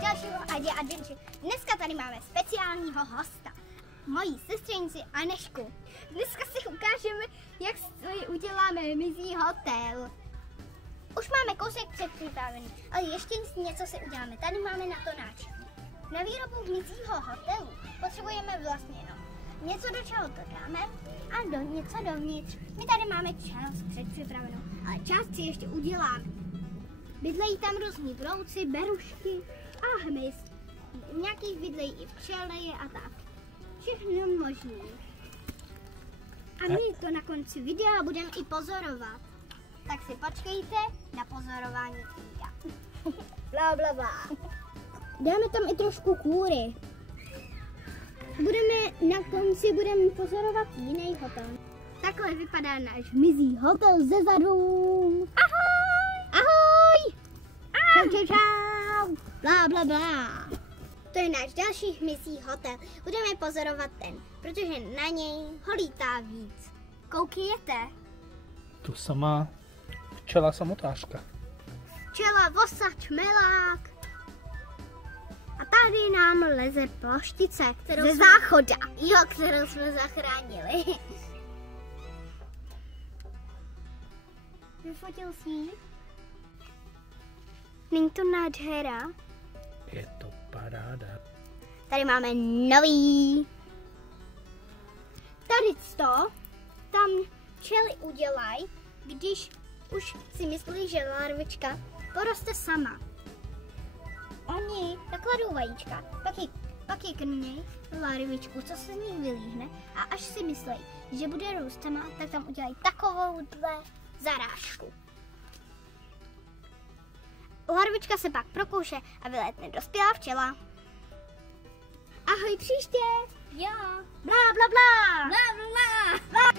dalšího Adě Adventure. Dneska tady máme speciálního hosta, moji sestřenici Anežku. Dneska si ukážeme, jak si uděláme mizí hotel. Už máme kousek předpřipravený, ale ještě něco si uděláme. Tady máme na to náčin. Na výrobu mizího hotelu potřebujeme vlastně něco, do čeho to dáme a něco dovnitř. My tady máme část předpřipravenou, ale část si ještě uděláme. Bydlejí tam různí brouci, berušky a hmyz. Nějakých bydlejí i včely a tak. Všechno možné. A my to na konci videa budeme i pozorovat. Tak si počkejte na pozorování videa. Bla bla bla. Dáme tam i trošku kůry. Na konci budeme pozorovat jiný hotel. Takhle vypadá náš mizí hotel ze zadu. Ahoj! Ahoj! Čau, čau, čau! Blá, blá, blá. To je náš další mizí hotel. Budeme pozorovat ten, protože na něj ho lítá víc. Koukněte. Tu sama včela samotářka. Včela, vosa, čmelák. A tady nám leze ploštice ze záchoda. Jo, kterou jsme zachránili. Vyfotil jsi ji? Není to nádhera? Je to paráda. Tady máme nový. Tady tam včely udělají, když už si myslí, že larvička poroste sama. Oni nakladou vajíčka, pak je krměj larvičku, co se z nich vylíhne, a až si myslí, že bude růst sama, tak tam udělají takovouhle zarážku. Larvička se pak prokouše a vylétne dospělá včela. Ahoj příště! Jo! Blá, blá, blá! Blá, blá, blá!